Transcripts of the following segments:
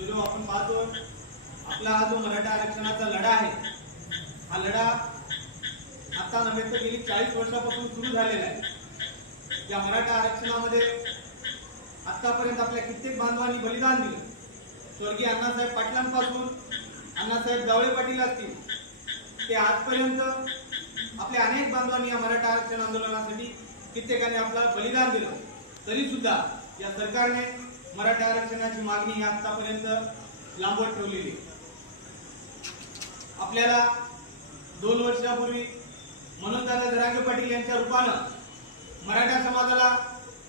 तो आपण पाहतो आपला हा जो मराठा आरक्षणाचा लढा आहे हा लढा आता नव्हे तर गेली चाळीस वर्षापासून सुरू झालेला आहे. या मराठा आरक्षणामध्ये आतापर्यंत आपल्या कित्येक बांधवांनी बलिदान दिलं. स्वर्गीय अण्णासाहेब पाटलांपासून अण्णासाहेब जावळे पाटील असतील ते आजपर्यंत आपल्या अनेक बांधवांनी या मराठा आरक्षण आंदोलनासाठी कित्येकाने आपलं बलिदान दिलं. तरी सुद्धा या सरकारने मराठा आरक्षणाची मागणी ही आतापर्यंत लांबवत ठेवलेली. आपल्याला दोन वर्षापूर्वी मनोजदादा जरांगे पाटील यांच्या रूपानं मराठा समाजाला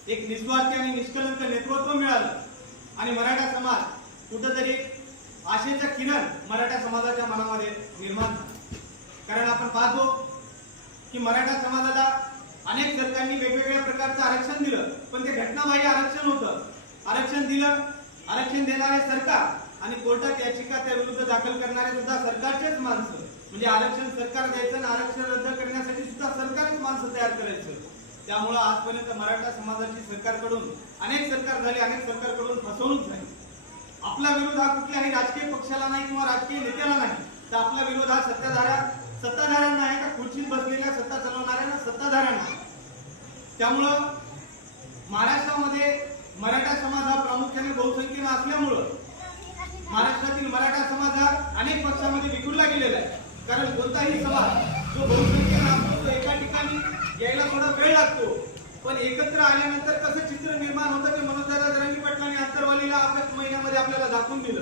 एक निस्वार्थी आणि निष्कलंक नेतृत्व मिळालं. आणि मराठा समाज कुठंतरी आशेचा किरण मराठा समाजाच्या मनामध्ये निर्माण झाला. कारण आपण पाहतो की मराठा समाजाला अनेक सरकारनी वेगवेगळ्या प्रकारचं आरक्षण दिलं. पण ते घटनाबाह्य आरक्षण होतं. आरक्षण दिलं आरक्षण देणारे सरकार आणि कोर्टात याचिका त्या विरुद्ध दाखल करणारे सुद्धा सरकारचेच माणसं. म्हणजे आरक्षण सरकार द्यायचं आणि आरक्षण रद्द करण्यासाठी सुद्धा सरकारच माणसं तयार करायचं. त्यामुळं आजपर्यंत मराठा समाजाची सरकारकडून अनेक सरकार झाले अनेक सरकारकडून फसवणूक झाली. आपला विरोध हा कुठल्याही राजकीय पक्षाला नाही किंवा राजकीय नेत्याला नाही. तर आपला विरोध हा सत्ताधाऱ्या सत्ताधाऱ्यांना आहे का? खुर्चीत बसलेल्या सत्ता चालवणाऱ्यांना सत्ताधाऱ्यांना आहे. त्यामुळं महाराष्ट्रामध्ये मराठा समाज हा प्रामुख्याने बहुसंख्येनं असल्यामुळं महाराष्ट्रातील मराठा समाज हा अनेक पक्षामध्ये विखुरला गेलेला आहे. कारण कोणताही समाज जो बहुसंख्येनं असतो तो एका ठिकाणी यायला थोडा वेळ लागतो. पण एकत्र आल्यानंतर कसं चित्र निर्माण होतं ते मनोजदादा जरांगी पाटलांनी आंतरवालीला ऑगस्ट महिन्यामध्ये आपल्याला दाखवून दिलं.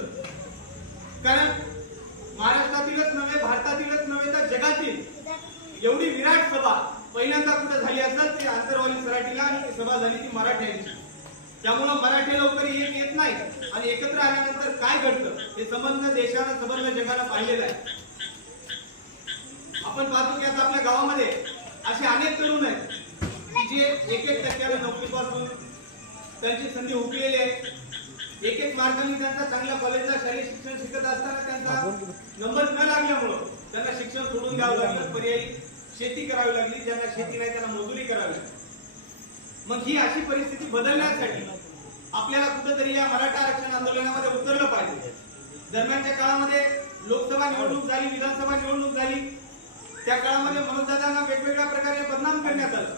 कारण महाराष्ट्रातीलच नव्हे भारतातीलच नव्हे तर जगातील एवढी विराट सभा पहिल्यांदा कुठं झाली असेल ते आंतरवाली सराठीला आणि ती सभा झाली ती मराठ्यांची. त्यामुळं मराठी लवकर एक येत नाही. आणि एकत्र आल्यानंतर काय घडतं? हे संबंध देशानं संबंध जगानं पाहिलेलं आहे. आपण पाहतो की आता आपल्या गावामध्ये असे अनेक तरुण आहेत की जे एक एक टक्क्याला नोकरीपासून त्यांची संधी हुकलेली आहे. एक एक मार्गाने त्यांचा चांगल्या कॉलेजला शालेय शिक्षण शिकत असताना त्यांचा नंबर न लागल्यामुळं त्यांना शिक्षण सोडून द्यावं लागलं. पर्यायी शेती करावी लागली. ज्यांना शेती नाही त्यांना मजुरी करावी लागली. मग ही अशी परिस्थिती बदलण्यासाठी आपल्याला कुठंतरी या मराठा आरक्षण आंदोलनामध्ये उतरलं पाहिजे. दरम्यानच्या काळामध्ये लोकसभा निवडणूक झाली विधानसभा निवडणूक झाली. त्या काळामध्ये मनोजदादांना वेगवेगळ्या प्रकारे बदनाम करण्यात आलं.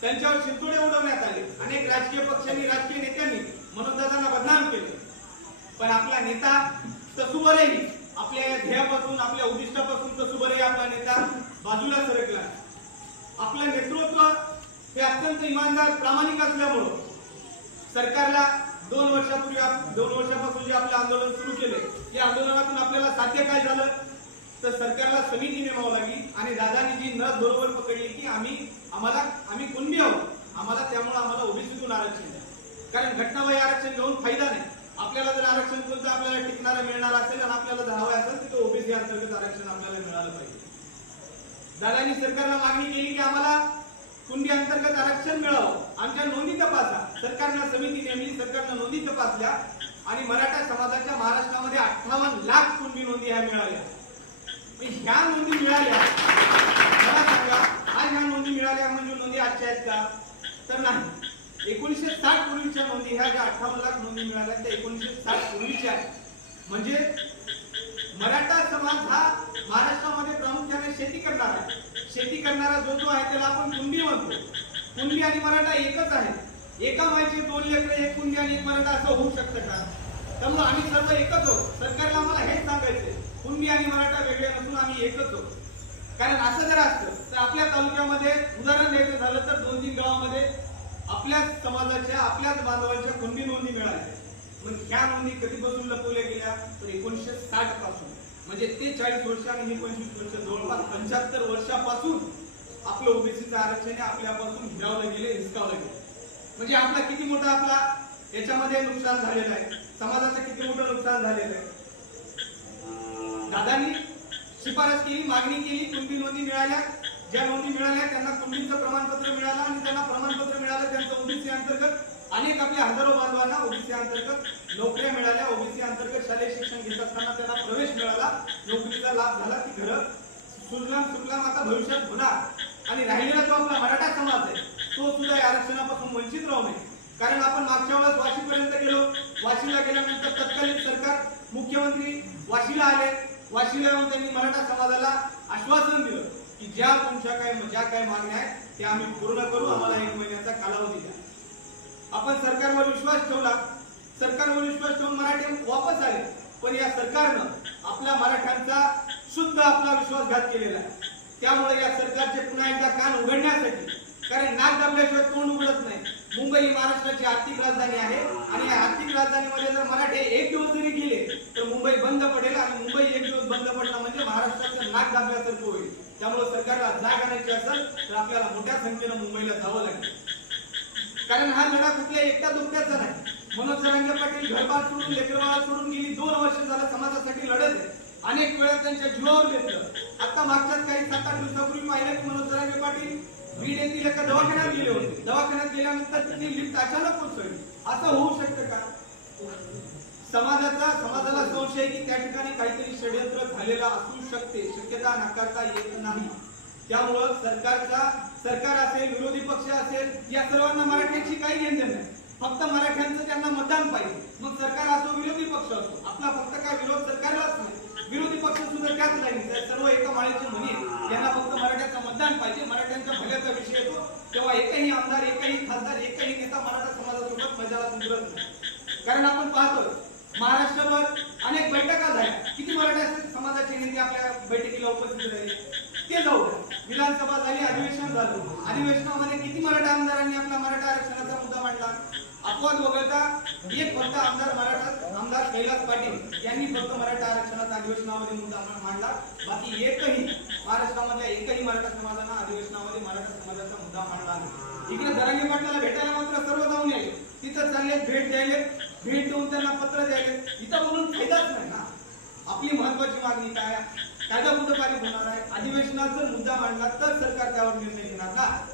त्यांच्यावर शिंतोडे उडवण्यात आले. अनेक राजकीय पक्षांनी राजकीय नेत्यांनी मनोजदादांना बदनाम केलं. पण आपला नेता तसुवरही आपल्या या ध्येयापासून आपल्या उद्दिष्टापासून तसुवरही आपला नेता बाजूला सरकला आपलं नेतृत्व हे अत्यंत इमानदार प्रामाणिक असल्यामुळं सरकारला दोन वर्षापूर्वी दोन वर्षापासून जे आपलं आंदोलन सुरू केले या आंदोलनातून आपल्याला साध्य काय झालं? तर सरकारला समिती नेमावं लागली आणि दादानी जी नस बरोबर पकडली की आम्ही आम्हाला आम्ही कुणबी आहोत? आम्हाला त्यामुळे आम्हाला ओबीसीतून आरक्षण द्या. कारण घटनाबाह्य आरक्षण घेऊन फायदा नाही. आपल्याला जर आरक्षण कोणतं आपल्याला टिकणारं मिळणार असेल आणि आपल्याला जर हवं असेल तर ओबीसी अंतर्गत आरक्षण आपल्याला मिळालं पाहिजे. दादानी सरकारला मागणी केली की आम्हाला कुंडी अंतर्गत आरक्षण मिळावं. आमच्या नोंदी तपासा. सरकारनं समिती नेमली सरकारनं नोंदी तपासल्या आणि मराठा समाजाच्या महाराष्ट्रामध्ये अठ्ठावन्न लाख कुणबी नोंदी ह्या मिळाल्या. ह्या नोंदी मिळाल्या. मला सांगा आज ह्या नोंदी मिळाल्या म्हणजे नोंदी आजच्या आहेत का? तर नाही. एकोणीसशे साठ पूर्वीच्या नोंदी ह्या ज्या अठ्ठावन्न लाख नोंदी मिळाल्या त्या एकोणीसशे साठ पूर्वीच्या आहेत. म्हणजे मराठा समाज हा महाराष्ट्रामध्ये प्रामुख्याने शेती करणारा आहे. शेती करणारा जो जो आहे त्याला आपण कुंडी म्हणतो. कुंडी आणि मराठा एकच आहे एका माहिती दोन लेकरं एक कुंडी आणि एक मराठा असं होऊ शकतं का? त्यामुळे आम्ही सर्व एकच आहोत. सरकारला आम्हाला हेच सांगायचंय. कुंडी आणि मराठा वेगळे नसून आम्ही एकच आहोत. कारण असं जर असतं तर आपल्या तालुक्यामध्ये उदाहरण द्यायचं झालं तर दोन तीन गावामध्ये आपल्याच समाजाच्या आपल्याच बांधवांच्या कुंडी नोंदी मिळाल्या. मग ह्या नोंदी कधीपासून लपवल्या गेल्या? तर एकोणीसशे साठपासून. म्हणजे ते चाळीस वर्ष आणि हे पंचवीस वर्ष जवळपास पंच्याहत्तर वर्षापासून आपलं ओबीसीचं आरक्षण हे आपल्यापासून हिरावलं गेले हिसकावलं गेलं. म्हणजे आपला किती मोठा आपला याच्यामध्ये नुकसान झालेलं आहे? समाजाचं किती मोठं नुकसान झालेलं आहे? दादांनी शिफारस केली मागणी केली कुंडी नोंदी मिळाल्या? ज्या नोंदी मिळाल्या त्यांना कुंडीचं प्रमाणपत्र मिळालं आणि त्यांना प्रमाणपत्र मिळालं त्यांचं ओबीसी अंतर्गत. अनेक आपल्या हजारो बांधवांना ओबीसी अंतर्गत नोकऱ्या मिळाल्या. ओबीसी अंतर्गत शालेय शिक्षण घेत असताना त्यांना प्रवेश मिळाला. नोकरीचा लाभ झाला ती घरं सुजलाम सुजलाम आता भविष्यात होणार. आणि राहिलेला जो आपला मराठा समाज आहे तो सुद्धा या आरक्षणापासून वंचित राहू नये. कारण आपण मागच्या वेळेस वाशीपर्यंत गेलो. वाशीला गेल्यानंतर तत्कालीन सरकार मुख्यमंत्री वाशीला येऊन त्यांनी मराठा समाजाला आश्वासन दिलं की ज्या तुमच्या काय ज्या काय मागण्या आहेत त्या आम्ही पूर्ण करू. आम्हाला एक महिन्याचा कालावधी द्या. आपण सरकारवर विश्वास ठेवला सरकारवर विश्वास ठेवून मराठी वापस आले. पण या सरकारनं आपल्या मराठ्यांचा शुद्ध आपला विश्वासघात केलेला आहे. त्यामुळे या सरकारचे पुन्हा एकदा कान उघडण्यासाठी कारण नाक दाबल्याशिवाय तोंड उघडत नाही. मुंबई ही महाराष्ट्राची आर्थिक राजधानी आहे आणि या आर्थिक राजधानीमध्ये जर मराठे एक दिवस जरी गेले तर मुंबई बंद पडेल आणि मुंबई एक दिवस बंद पडला म्हणजे महाराष्ट्राचं नाक दाबल्यासारखं होईल. त्यामुळे सरकारला जाग आणायची असेल तर आपल्याला मोठ्या संख्येनं मुंबईला जावं लागेल. कारण हा लढा कुठल्या एकट्या दुखत्याचा नाही. मनोज सरांगे पाटील घरबार सोडून लेकरबाळ सोडून गेली दोन वर्ष झालं समाजासाठी लढत आहे. अनेक वेळा त्यांच्या जीवावर घेतलं आता मागच्याच काही सात आठ दिवसापूर्वी पाहिलं की मनोज सरांगे पाटील बीड येथील एका दवाखान्यात गेले होते. दवाखान्यात गेल्यानंतर त्यांनी लिफ्ट अचानक कोसळली असं होऊ शकतं का? समाजाचा समाजाला संशय आहे की त्या ठिकाणी काहीतरी षडयंत्र झालेला असू शकते. शक्यता नाकारता येत नाही. त्यामुळं सरकारचा सरकार असेल विरोधी पक्ष असेल या सर्वांना मराठ्यांची काही घेणं नाही. फक्त मराठ्यांचं त्यांना मतदान पाहिजे. मग सरकार असो विरोधी पक्ष असो आपला फक्त काय विरोध सरकारलाच नाही. विरोधी पक्ष सुद्धा त्याच नाही सर्व एका माळेचे म्हणे त्यांना फक्त मराठ्याचं मतदान पाहिजे. मराठ्यांच्या भल्याचा विषय येतो. तेव्हा एकही आमदार एकही खासदार एकही नेता मराठा समाजासोबत मजाला उतरत नाही. कारण आपण पाहतो महाराष्ट्रभर अनेक बैठका झाल्या. किती मराठा समाजाचे नेते आपल्या बैठकीला उपस्थित झाले? ते जाऊ द्या. विधानसभा झाली अधिवेशन झालं. अधिवेशनामध्ये किती मराठा आमदारांनी आपला मराठा आरक्षणाचा मुद्दा मांडला? अपवाद वगळता एक फक्त आमदार मराठा आमदार कैलास पाटील यांनी फक्त मराठा आरक्षणाचा अधिवेशनामध्ये मुद्दा मांडला. बाकी एकही महाराष्ट्रामधल्या एकही मराठा समाजानं अधिवेशनामध्ये मराठा समाजाचा मुद्दा मांडला नाही. इकडे जरांगे पाटलाला भेटायला मात्र सर्व जाऊन यायले तिथं चालले भेट द्यायले भेट देऊन त्यांना पत्र द्यायले इथं बोलून फायदाच नाही ना. आपली महत्वाची मागणी काय कायदा कुठं पारित होणार आहे. अधिवेशनात जर मुद्दा मांडला तर सरकार त्यावर निर्णय घेणार ना.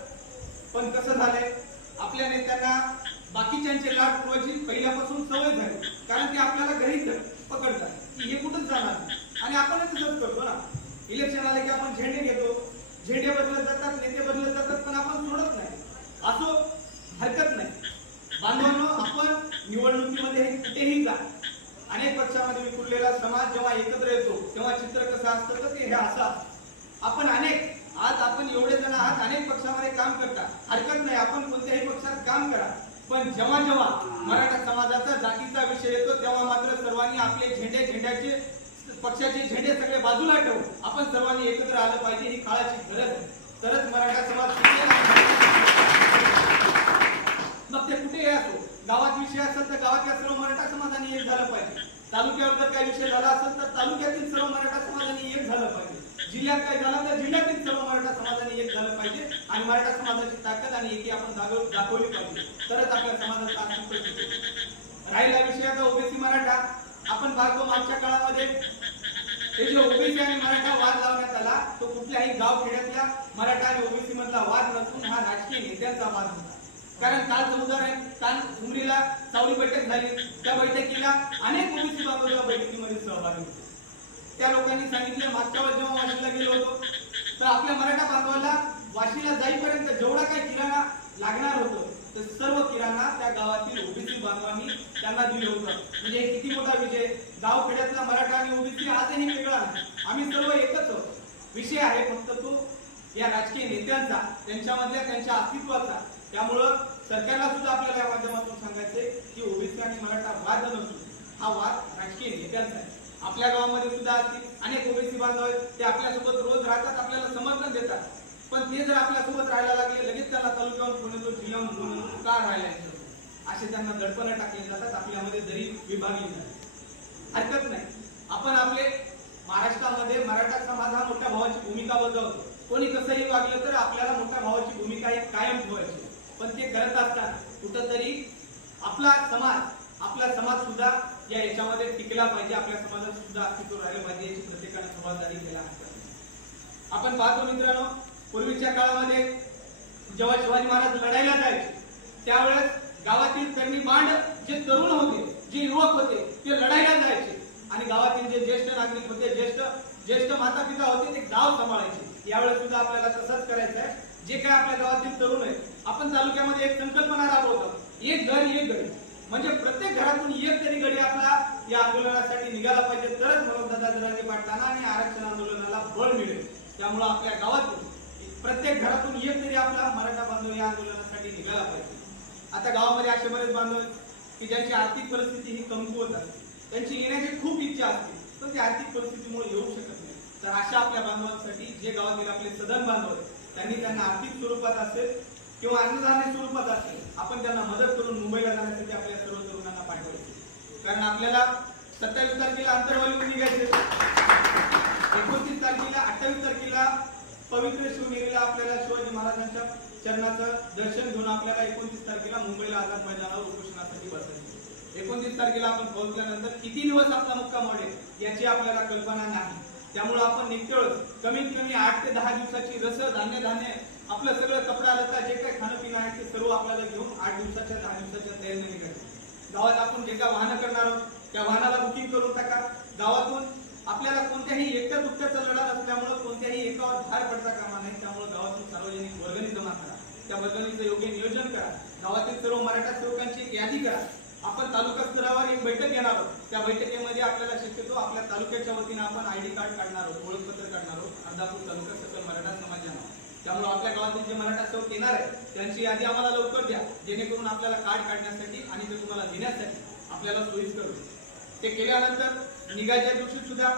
पण कसं झालंय? आपल्या नेत्यांना बाकीच्यांचे लाट पुरवायची पहिल्यापासून सवय झाली. कारण ते आपल्याला घरीच पकडतात. की हे कुठंच जाणार? आणि आपणच तसंच करतो ना. इलेक्शन आले की आपण झेंडे घेतो. झेंडे बदलत जातात नेते बदलत जातात पण आपण सोडत नाही. असो हरकत नाही. बांधवांनो आपण निवडणुकीमध्ये कुठेही जा. अनेक पक्षामध्ये विखुरलेला समाज जेव्हा एकत्र येतो तेव्हा चित्र कसं असतं तर ते हे असं असतं. आपण अनेक आज आपण एवढे जण आहात अनेक पक्षामध्ये काम करता हरकत नाही आपण कोणत्याही पक्षात काम करा. पण जेव्हा जेव्हा मराठा समाजाचा जातीचा विषय येतो तेव्हा मात्र सर्वांनी आपले झेंडे झेंड्याचे पक्षाचे झेंडे सगळे बाजूला ठेवून आपण सर्वांनी एकत्र आलं पाहिजे ही काळाची गरज आहे. तरच मराठा समाज मग ते कुठेही असो गावात विषय असेल तर गावातल्या सर्व मराठा समाजाने एक झालं पाहिजे. तालुक्यावर जर काही विषय झाला असेल तर तालुक्यातील सर्व मराठा समाजाने एक झालं पाहिजे. जिल्ह्यात काही झाला तर जिल्ह्यातील सर्व मराठा समाजाने एक झालं पाहिजे आणि मराठा समाजाची ताकद आणि एकी आपण दाखवली पाहिजे. तरच आपल्या समाजाचा राहिला विषय ओबीसी मराठा. आपण पाहतो मागच्या काळामध्ये हे जे ओबीसी आणि मराठा वाद लावण्यात आला तो कुठल्याही गाव खेड्यातल्या मराठा आणि ओबीसी मधला वाद नसून हा राजकीय नेत्यांचा वाद होता. कारण काल उदाहरण काल उमरीला चावडी बैठक झाली. त्या बैठकीला अनेक ओबीसी बाबत बैठकीमध्ये सहभागी होते. त्या लोकांनी सांगितलं मागच्या वेळेस जेव्हा वाशीला गेलो होतो तर आपल्या मराठा बांधवाला वाशीला जाईपर्यंत जेवढा काही किराणा लागणार होतं तर सर्व किराणा त्या गावातील ओबीसी बांधवांनी त्यांना दिलं होतं. म्हणजे किती मोठा विजय. गाव खेड्यातला मराठा आणि ओबीसी आजही वेगळा नाही. आम्ही सर्व एकच आहोत. विषय आहे फक्त तो या राजकीय नेत्यांचा त्यांच्यामधल्या त्यांच्या अस्तित्वाचा. त्यामुळं सरकारला सुद्धा आपल्याला या माध्यमातून सांगायचंय की ओबीसी आणि मराठा वाद नसून हा वाद राजकीय नेत्यांचा आहे. आपल्या गावामध्ये सुद्धा अनेक ओबीसी बांधव आहेत ते आपल्यासोबत रोज राहतात आपल्याला समर्थन देतात. पण ते जर आपल्यासोबत राहायला लागले लगेच त्यांना तालुक्यावर पुण्यातून येतो जिल्ह्याहून म्हणून का राहायला यायचं?" असे त्यांना दडपण टाकले जातात आपल्यामध्ये दरी विभागली जातात हरकत नाही. आपण आपले महाराष्ट्रामध्ये मराठा समाज हा मोठ्या भावाची भूमिका बजावतो. कोणी कसंही वागलं तर आपल्याला मोठ्या भावाची भूमिका ही कायम ठेवायची पण ते करत असताना कुठंतरी आपला समाज आपला समाज सुद्धा या याच्यामध्ये टिकला पाहिजे आपल्या समाजात सुद्धा अस्तित्व राहिलं पाहिजे याची प्रत्येकाने खबरदारी घ्यायला आपण पाहतो मित्रांनो पूर्वीच्या काळामध्ये जेव्हा शिवाजी महाराज लढायला जायचे त्यावेळेस गावातील तरुणी बांड जे तरुण होते जे युवक होते ते लढायला जायचे. आणि गावातील जे ज्येष्ठ नागरिक होते ज्येष्ठ ज्येष्ठ माता पिता होते ते गाव सांभाळायचे. यावेळेस सुद्धा आपल्याला तसंच करायचं आहे जे काय आपल्या गावातील तरुण आहेत आपण तालुक्यामध्ये एक संकल्पना राबवतो. एक घर एक गडी म्हणजे प्रत्येक घरातून एक तरी गडी आपला या आंदोलनासाठी निघाला पाहिजे. तरच म्हणून दादा जरांगे आणि आरक्षण आंदोलनाला बळ मिळेल. त्यामुळं आपल्या गावातून प्रत्येक घरातून एक तरी आपला मराठा बांधव या आंदोलनासाठी निघाला पाहिजे. आता गावामध्ये असे बरेच बांधव की ज्यांची आर्थिक परिस्थिती ही कमकुवत असते. त्यांची येण्याची खूप इच्छा असते पण ते आर्थिक परिस्थितीमुळे येऊ शकत नाही. तर अशा आपल्या बांधवांसाठी जे गावातील आपले सदन बांधव आहेत त्यांनी त्यांना आर्थिक स्वरूपात असेल किंवा अन्नधान्य स्वरूपात असेल आपण त्यांना मदत करून मुंबईला जाण्यासाठी आपल्या सर्व तरुणांना पाठवायचे कारण आपल्याला सत्तावीस तारखेला आंतरवालीहून निघायचे एकोणतीस तारखेला अठ्ठावीस तारखेला पवित्र शिवनेरीला आपल्याला शिवाजी महाराजांच्या चरणाचं दर्शन घेऊन आपल्याला एकोणतीस तारखेला मुंबईला आझाद मैदानावर उपोषणासाठी बसायचे एकोणतीस तारखेला आपण पोहोचल्यानंतर किती दिवस आपला मुक्काम वाढेल याची आपल्याला कल्पना नाही. त्यामुळे आपण निघतेच कमीत कमी आठ ते दहा दिवसाची रस धान्य धान्य आपलं सगळं कपडा लता जे काही खाणं पिणं आहे ते सर्व आपल्याला घेऊन आठ दिवसाच्या दहा दिवसाच्या तयारीने निघायचं गावात आपण जे काय वाहनं करणार आहोत त्या वाहनाला बुकिंग करून टाका. गावातून आपल्याला कोणत्याही एकट्या दुःखाचा लढा असल्यामुळे कोणत्याही एकावर भार पडता कामा नाही त्यामुळे गावातून सार्वजनिक वर्गणी जमा करा. त्या वर्गणीचं योग्य नियोजन करा. गावातील सर्व मराठा सेवकांची एक यादी करा. आपण तालुका स्तरावर एक बैठक घेणार आहोत. त्या बैठकीमध्ये आपल्याला शक्यतो आपल्या तालुक्याच्या वतीने आपण आयडी कार्ड काढणार आहोत ओळखपत्र काढणार आहोत. अर्धापूर तालुका सकल मराठा समाज येणार त्यामुळे आपल्या गावातील जे मराठा सेवक येणार आहे त्यांची यादी आम्हाला लवकर द्या. जेणेकरून आपल्याला कार्ड काढण्यासाठी आणि ते तुम्हाला देण्यासाठी आपल्याला सोयीस्कर होईल. ते केल्यानंतर निघायच्या दिवशी सुद्धा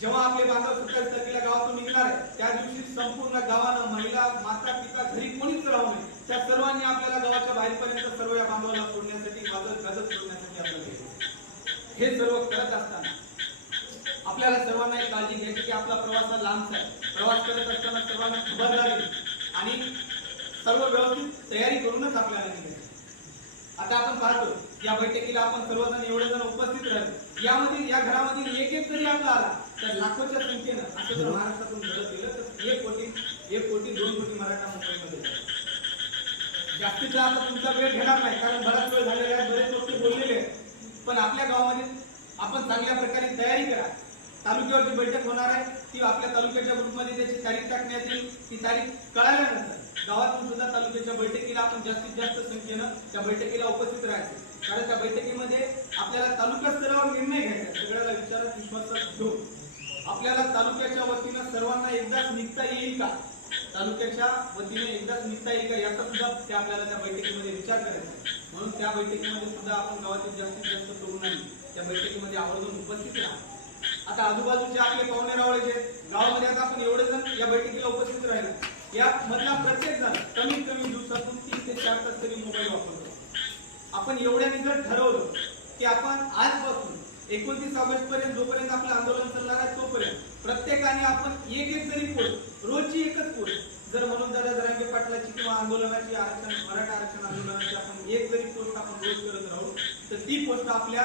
जेव्हा आपले बांधव सत्तावीस तारखेला गावातून निघणार आहे त्या दिवशी संपूर्ण गावानं महिला माता पिता घरी कोणीच राहू नये. त्या सर्वांनी आपल्याला गावाच्या बाहेरपर्यंत सर्व या बांधवाला सोडण्यासाठी वाजत गाजत सोडण्यासाठी आपल्याला हे सर्व करत असताना आपल्याला सर्वांना एक काळजी घ्यायची की आपला प्रवास हा लांबचा आहे. प्रवास करत असताना सर्वांना खबरदारी आणि सर्व व्यवस्थित तयारी करूनच आपल्याला निघायचं आता आपण पाहतो या बैठकीला आपण सर्वजण एवढे जण उपस्थित राहिले यामध्ये या घरामध्ये एक एक जरी आपला आला तर लाखोच्या संख्येनं असं जर महाराष्ट्रातून घडत गेलं तर एक कोटी एक कोटी दोन कोटी मराठा मुंबईमध्ये आहेत. जास्तीचा आता तुमचा वेळ घेणार नाही कारण बराच वेळ झालेला आहे बरेच गोष्टी बोललेले आहेत. पण आपल्या गावामध्ये आपण चांगल्या प्रकारे तयारी करा. तालुक्यावरची बैठक होणार आहे. ती आपल्या तालुक्याच्या ग्रुपमध्ये त्याची तारीख टाकण्यात येईल. ती तारीख कळाल्यानंतर गावातून सुद्धा तालुक्याच्या बैठकीला आपण जास्तीत जास्त संख्येनं त्या बैठकीला उपस्थित राहायचं. कारण त्या बैठकीमध्ये आपल्याला तालुका स्तरावर निर्णय घ्यायचा सगळ्याला विचारात विश्वासात घेऊन आपल्याला तालुक्याच्या वतीनं सर्वांना एकदाच निघता येईल का? तालुक्याच्या वतीने एकदाच निघता येईल का? याचा सुद्धा त्या आपल्याला त्या बैठकीमध्ये विचार करायचा म्हणून त्या बैठकीमध्ये सुद्धा आपण गावातील जास्तीत जास्त तरुणांनी त्या बैठकीमध्ये आवर्जून उपस्थित राहा आता आजूबाजूचे आपले पाहुणे रावळे जे आहेत, गावामध्ये आता आपण एवढे जण या बैठकीला उपस्थित राहिले. या मधला प्रत्येक जण कमीत कमी दिवसातून तीन ते चार तास तरी मोबाईल वापरतो. आपण एवढ्याने जर ठरवलं की आपण आजपासून एकोणतीस ऑगस्ट पर्यंत जोपर्यंत आपलं आंदोलन चालणार आहे तोपर्यंत प्रत्येकाने आपण एक एक जरी पोस्ट रोजची एकच पोस्ट जर म्हणून दादा जरांगे पाटलाची किंवा आंदोलनाची आरक्षण मराठा आरक्षण आंदोलनाची आपण एक जरी पोस्ट आपण रोज करत राहू तर ती पोस्ट आपल्या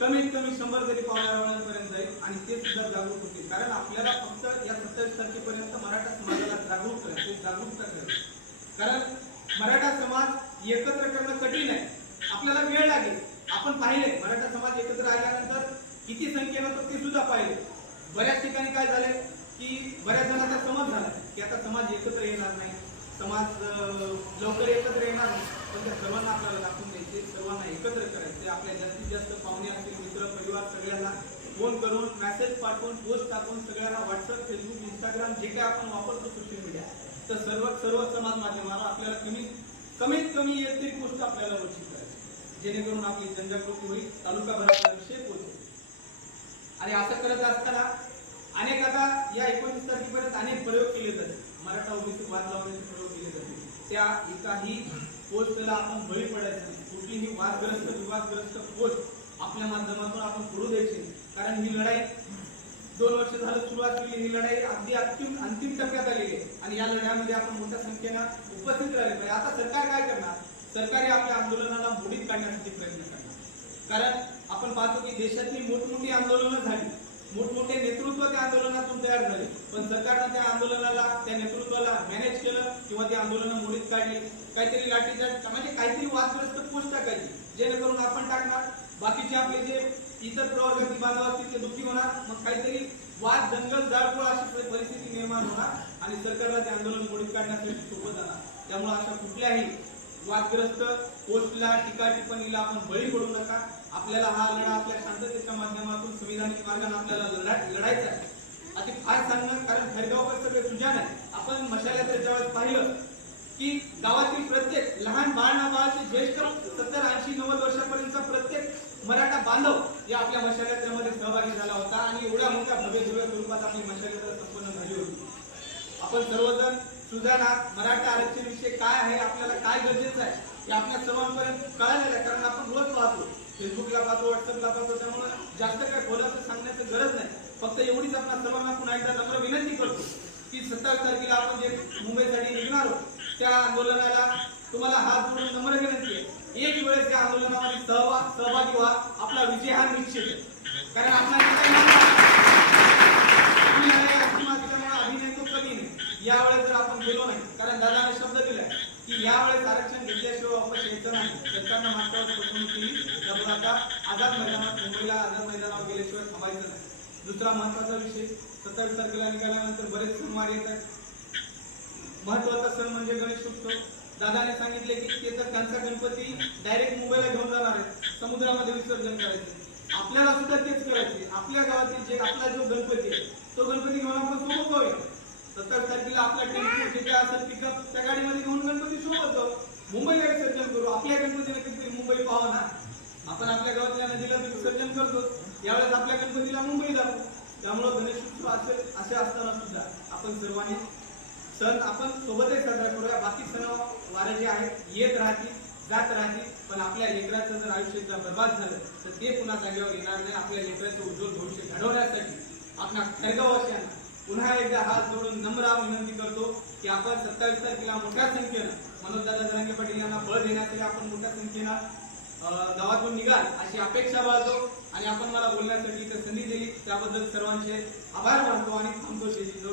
कमीत कमी शंभर तरी पावण्यापर्यंत जाईल आणि ते सुद्धा जागरूक होतील. कारण आपल्याला फक्त या सत्तावीस तारखेपर्यंत मराठा समाजाला जागरूक करायचे जागरूकता करायची. कारण मराठा समाज एकत्र करणं कठीण आहे. आपल्याला वेळ लागेल. आपण पाहिले मराठा समाज एकत्र आल्यानंतर किती संख्येनं तर ते सुद्धा पाहिले. बऱ्याच ठिकाणी काय झालंय की बऱ्याच जणांचा समज झाला की आता समाज एकत्र येणार नाही. समाज लवकर एकत्र येणार नाही. पण त्या सर्वांना आपल्याला दाखवून द्यायचे सर्वांना एकत्र करायचं. आपल्या जास्तीत जास्त पाहुणे असतील मित्र परिवार सगळ्यांना फोन करून मेसेज पाठवून पोस्ट टाकून सगळ्यांना व्हॉट्सअप फेसबुक इंस्टाग्राम जे काही आपण वापरतो सोशल मीडिया तर सर्व सर्व समाज माध्यमाला आपल्याला कमी कमीत कमी एक तरी गोष्ट आपल्याला वरची करायची. जेणेकरून आपली जनजागृती होईल तालुका तालुकाभराचा विषय पोहोचेल. आणि असं करत असताना अनेक आता या एकोणीस तारखेपर्यंत अनेक प्रयोग केले जाते मराठा ओबीसी वाद लावण्याचे प्रयोग केले जाते त्या एकाही पोस्टला आपण बळी पडायचं कुठलीही वादग्रस्त विवादग्रस्त पोस्ट आपल्या माध्यमातून आपण करू द्यायची. कारण ही लढाई दोन वर्ष झालं सुरुवात केली. ही लढाई अगदी अंतिम अंतिम टप्प्यात आलेली आहे. आणि या लढ्यामध्ये आपण मोठ्या संख्येनं उपस्थित राहिले. पाहिजे आता सरकार काय करणार? सरकार आपल्या आंदोलनाला मोडीत काढण्यासाठी प्रयत्न करणार. कारण आपण पाहतो की देशातली मोठमोठी आंदोलनं झाली. मोठमोठे नेतृत्व त्या आंदोलनातून तयार झाले. पण सरकारनं त्या आंदोलनाला त्या नेतृत्वाला मॅनेज केलं किंवा ती आंदोलनं मोडीत काढली. काहीतरी लाठीचार्ज म्हणजे काहीतरी वादग्रस्त पोस्ट टाकायची. जेणेकरून आपण टाकणार. बाकीचे आपले जे इतर प्रवर्गातील बांधव असतील ते दुःखी होणार. मग काहीतरी वाद दंगल जाळपोळ अशी परिस्थिती निर्माण होणार आणि सरकारला ते आंदोलन मोडीत काढण्यासाठी सोबत जाणार. त्यामुळे अशा कुठल्याही वादग्रस्त पोस्टला टीका टिप्पणीला आपण बळी पडू नका. आपल्याला हा लढा आपल्या शांततेच्या माध्यमातून संविधानिक मार्गाने आपल्याला लढा लढायचा आहे. अति फार सांगणं कारण खरेगावकर सगळे सुजान आहे आपण मशाल्यात ज्यावेळेस पाहिलं की गावातील प्रत्येक लहान बाळ नाबाळाचे ज्येष्ठ सत्तर ऐंशी नव्वद वर्षापर्यंतचा प्रत्येक मराठा बांधव या आपल्या मशाल्यात्रामध्ये सहभागी झाला होता आणि एवढ्या मोठ्या भव्य भव्य स्वरूपात आपली मशाल्यात्रा संपन्न झाली होती. आपण सर्वजण सुधारणा मराठा आरक्षण विषय काय आहे आपल्याला काय गरजेचं आहे हे आपल्या सर्वांपर्यंत कळालेलं आहे कारण आपण रोज पाहतो. फेसबुकला पाहतो व्हॉट्सअपला पाहतो त्यामुळे जास्त काय खोलाचं सांगण्याची गरज नाही. फक्त एवढीच आपल्या सर्वांना पुन्हा एकदा नम्र विनंती करतो की सत्तावीस तारखेला आपण जे मुंबईसाठी निघणार आहोत त्या आंदोलनाला तुम्हाला हात जोडून नम्र विनंती आहे. एक वेळेस त्या आंदोलनामध्ये सहभाग सहभागी व्हा. आपला विजय हा निश्चित आहे. कारण आपला यावेळेस जर आपण गेलो नाही कारण दादाने शब्द दिलाय की यावेळेस आरक्षण घेतल्याशिवाय वापस यायचं नाही. सरकारनं मागच्या फसवणूक केली. त्यामुळे आता आझाद मैदानात मुंबईला आझाद मैदानावर गेल्याशिवाय थांबायचं नाही. दुसरा महत्त्वाचा विषय सत्तावीस तारखेला निघाल्यानंतर बरेच सणवार येतात महत्त्वाचा सण म्हणजे गणेश उत्सव. दादाने सांगितले की ते तर त्यांचा गणपती डायरेक्ट मुंबईला घेऊन जाणार आहे समुद्रामध्ये विसर्जन करायचे. आपल्याला सुद्धा तेच करायचे. आपल्या गावातील जे आपला जो गणपती आहे तो गणपती घेऊन आपण सोबत जाऊया. सत्तावीस तारखेला आपला टेम्पो जे काय असेल पिकअप त्या गाडीमध्ये घेऊन गणपती सोबत जाऊ. मुंबईला विसर्जन करू. आपल्या गणपतीला कितीतरी मुंबई पाहावं ना. आपण आपल्या गावातल्या नदीला विसर्जन करतो. यावेळेस आपल्या गणपतीला मुंबई जातो त्यामुळं गणेश उत्सव असेल असे असताना सुद्धा आपण सर्वांनी सण आपण सोबतच साजरा करूया. बाकी सण वारे जे आहेत येत राहतील जात राहतील पण आपल्या लेकराचं जर आयुष्य जर बर्बाद झालं तर ते पुन्हा जागेवर येणार नाही. आपल्या लेकराचं उज्ज्वल भविष्य घडवण्यासाठी आपल्या खडगाववासियांना पुन्हा एकदा हात जोडून नम्र विनंती करतो की आपण सत्तावीस तारखेला मोठ्या संख्येनं मनोजदादा जरांगे पाटील यांना बळ देण्यासाठी आपण मोठ्या संख्येनं गावातून निघाल अशी अपेक्षा बाळगतो. आणि आपण मला बोलण्यासाठी इथं संधी दिली. त्याबद्दल सर्वांचे आभार मानतो आणि थांबतो शेतीचं